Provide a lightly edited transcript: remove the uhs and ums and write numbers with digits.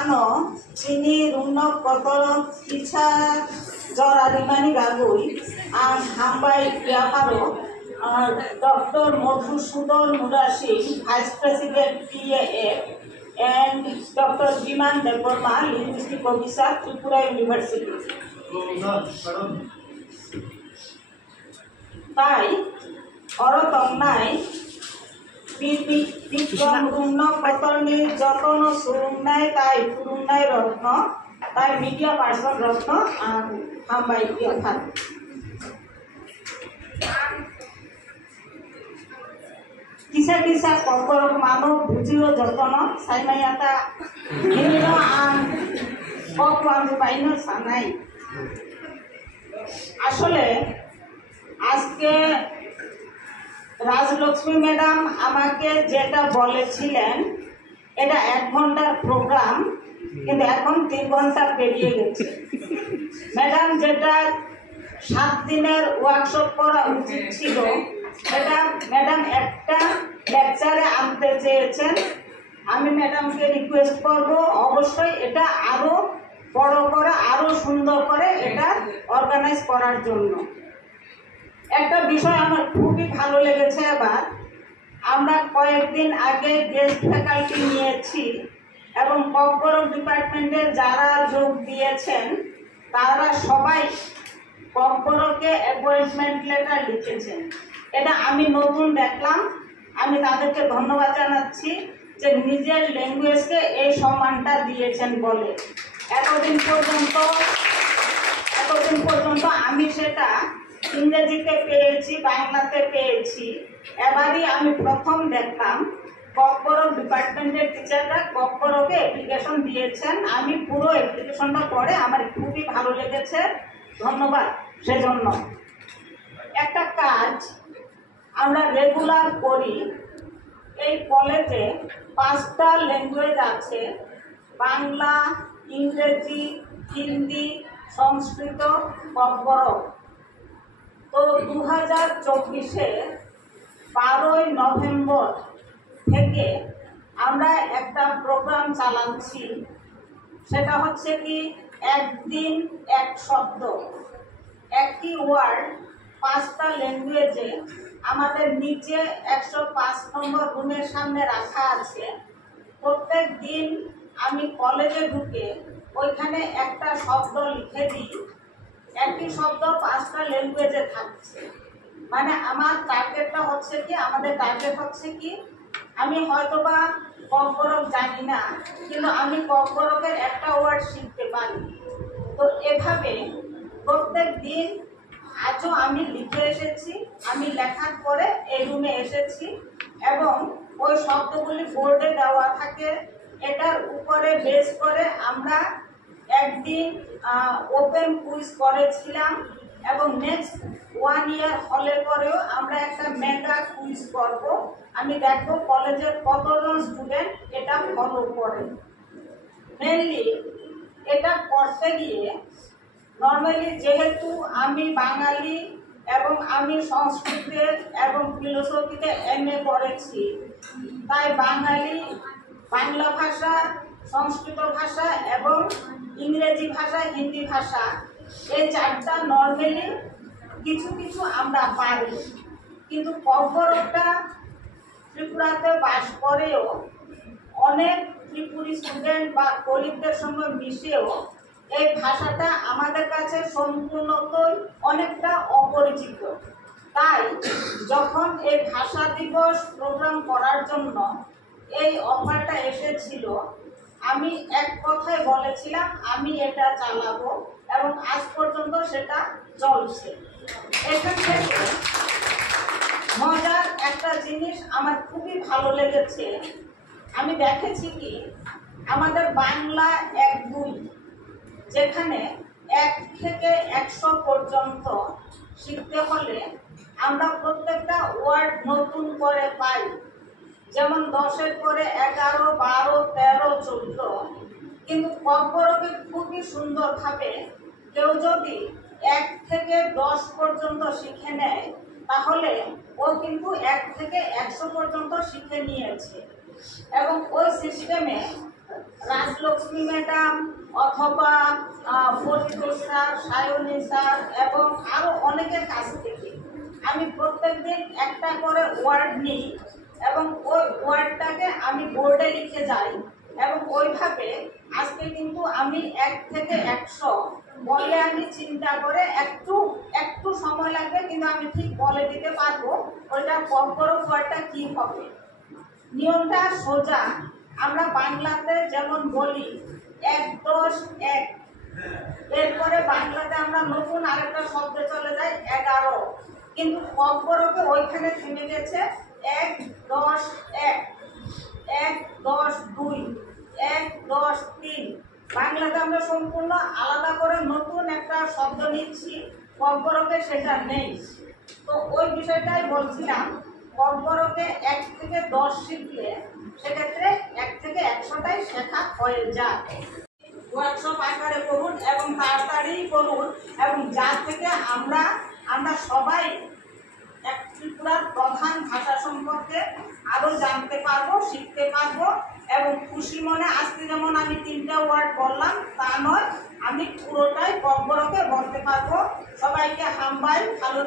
Ini runok kotor kisah jorarimani gagui and hambai yaparo Dr. Madhusudan Mudasi, Vice President PAF, and Dr. Biman Deborma, Linguistic Officer, Tripura University. তাই অরতংনাই বিক্রম রুণ্ণ কতর্ণী যতন সুরুন্নাই তাই পুরুন্নাই রত্ন তাই media person রত্ন হামবাই অর্থাৎ কিসা কিসা কর্কর মানব বুঝিও যতন সাইমাইয়াতা হিন্ন আন ককওয়ানু বাইন সানাই আসলে আজকে Rajlakshmi madam আমাকে যেটা বলেছিলেন এটা 1 ঘন্টার প্রোগ্রাম কিন্তু এখন 3 ঘন্টা পেরিয়ে গেছে ম্যাডাম যেটা 7 দিনের ওয়ার্কশপ করা উচিত ছিল এটা ম্যাডাম একটা লেকচারে আনতে চেয়েছেন আমি ম্যাডামকে রিকোয়েস্ট করব অবশ্যই এটা আরো বড় করে আরো সুন্দর করে এটা অর্গানাইজ করার জন্য একটা বিষয় আমার খুবই ভালো লেগেছে এবার আমরা কয়েকদিন আগে গেস্ট ফ্যাকাল্টি নিয়েছি এবং কর্পোরেট ডিপার্টমেন্টে যারা যোগ দিয়েছেন তারা সবাই কর্পোরেটকে অ্যাপয়েন্টমেন্ট লেটার লিখেছেন এটা আমি নতুন দেখলাম আমি তাদেরকে ধন্যবাদ জানাচ্ছি যে নিজের ল্যাঙ্গুয়েজকে এই সম্মানটা দিয়েছেন বলে এতদিন পর্যন্ত আমি সেটা ইংরেজিতে পেয়েছি বাংলাতে পেয়েছি এবারই আমি প্রথম দেখলাম কর্পোরেট ডিপার্টমেন্টের টিচাররা কর্পোরেটকে অ্যাপ্লিকেশন দিয়েছেন আমি পুরো অ্যাপ্লিকেশনটা পড়ে আমার খুবই ভালো লেগেছে ধন্যবাদ সেজন্য একটা কাজ আমরা রেগুলার করি এই কলেজে 5টা ল্যাঙ্গুয়েজ আছে বাংলা ইংরেজি হিন্দি সংস্কৃত কর্পোরেট তো 2024-এ 12ই নভেম্বর থেকে আমরা একটা প্রোগ্রাম চালাচ্ছি সেটা হচ্ছে কি একদিন এক শব্দ একটি ওয়ার্ড 5টা ল্যাঙ্গুয়েজে আমাদের নিচে 105 নম্বর রুমের সামনে রাখা আছে প্রত্যেক দিন আমি কলেজে ঢুকে ওইখানে একটা শব্দ লিখে দিই একটি শব্দ 5টা ল্যাঙ্গুয়েজে থাকছে মানে আমার টার্গেটটা হচ্ছে কি আমাদের টার্গেট হচ্ছে কি আমি হয়তোবা কর্পোরেট জানি না কিন্তু আমি কর্পোরেটের একটা ওয়ার্ড শিখতে পারি তো এভাবে প্রত্যেক দিন আজও আমি লিখে এসেছি আমি লেখার পরে এই রুমে এসেছি এবং ওই শব্দগুলি বোর্ডে দেওয়া থাকে এটার উপরে বেস করে আমরা একদিন ওপেন কুইজ করেছিলাম এবং নেক্সট 1 ইয়ার হলে পরেও আমরা একটা মেগা কুইজ করব আমি দেখব কলেজের কতজন স্টুডেন্ট এটা ফলো করে মেনলি এটা করতে গিয়ে নর্মালি যেহেতু আমি বাঙালি এবং আমি সংস্কৃতে এবং ফিলোসফিতে MA করেছি তাই বাংলা ভাষা সংস্কৃত ভাষা এবং ইংরেজি ভাষা হিন্দি ভাষা এই 4টা নর্মালি কিছু আমরা পারি কিন্তু কর্পোরেটটা ত্রিপুরাতে বাস করেও অনেক ত্রিপুরী স্টুডেন্ট বা কলিগদের সঙ্গে মিশেও এই ভাষাটা আমাদের কাছে সম্পূর্ণতই অনেকটা অপরিচিত তাই যখন এই ভাষা দিবস প্রোগ্রাম করার জন্য এই অফারটা এসেছিল আমি এক কথায় বলেছিলাম আমি এটা চালাবো এবং আজ পর্যন্ত সেটা চলছে এখান থেকে মজার একটা জিনিস আমার খুবই ভালো লেগেছে আমি দেখেছি কি আমাদের বাংলা 1-2 যেখানে 1 থেকে 100 পর্যন্ত শিখতে হলে আমরা প্রত্যেকটা ওয়ার্ড নতুন করে পাই যেমন 10-এর পরে 11, 12, 13, 14 কিন্তু কর্পোরেটে খুবই সুন্দরভাবে কেউ যদি 1 থেকে 10 পর্যন্ত শিখে নেয় তাহলে ও কিন্তু 1 থেকে 100 পর্যন্ত শিখে নিয়েছে এবং ওই সিস্টেমে রাজলক্ষ্মী ম্যাডাম অথবা ফরিদুল স্যার, সায়নী স্যার এবং আরো অনেকের কাছ থেকে আমি প্রত্যেকদিন একটা করে ওয়ার্ড নিই এবং ওই ওয়ার্ডটাকে আমি বোর্ডে লিখে যাই এবং ওইভাবে আজকে কিন্তু আমি 1 থেকে 100 বলে আমি চিন্তা করে একটু সময় লাগবে, কিন্তু আমি ঠিক বলে দিতে পারবো ওইটা কম্পর ওয়ার্ডটা কি হবে। নিয়মটা সোজা। আমরা বাংলাতে যেমন বলি 1 10 1, এরপরে বাংলাতে আমরা নতুন আরেকটা শব্দ চলে যায় 11, কিন্তু কম্পরকে ওইখানে থেমে গেছে 1 10 1, 1 10 2, 1 10 3। বাংলাতে আমরা সম্পূর্ণ আলাদা করে নতুন একটা শব্দ নিচ্ছি, কম্পরকে সেটা নেই। তো ওই বিষয়টাই বলছিলাম, কম্পরকে 1 থেকে 10 শিখলে সেক্ষেত্রে 1 থেকে 100টাই শেখা হয়ে যায়। ওয়ার্কশপ আকারে করুন এবং তাড়াতাড়ি করুন, এবং যার থেকে আমরা সবাই এক ত্রিপুরার প্রধান ভাষা সম্পর্কে আরো জানতে পারবো, শিখতে পারবো এবং খুশি মনে আজকে যেমন আমি 3টা ওয়ার্ড বললাম তা নয়, আমি পুরোটাই কম্পরকে বলতে পারবো। সবাইকে হাম্বাই ভালো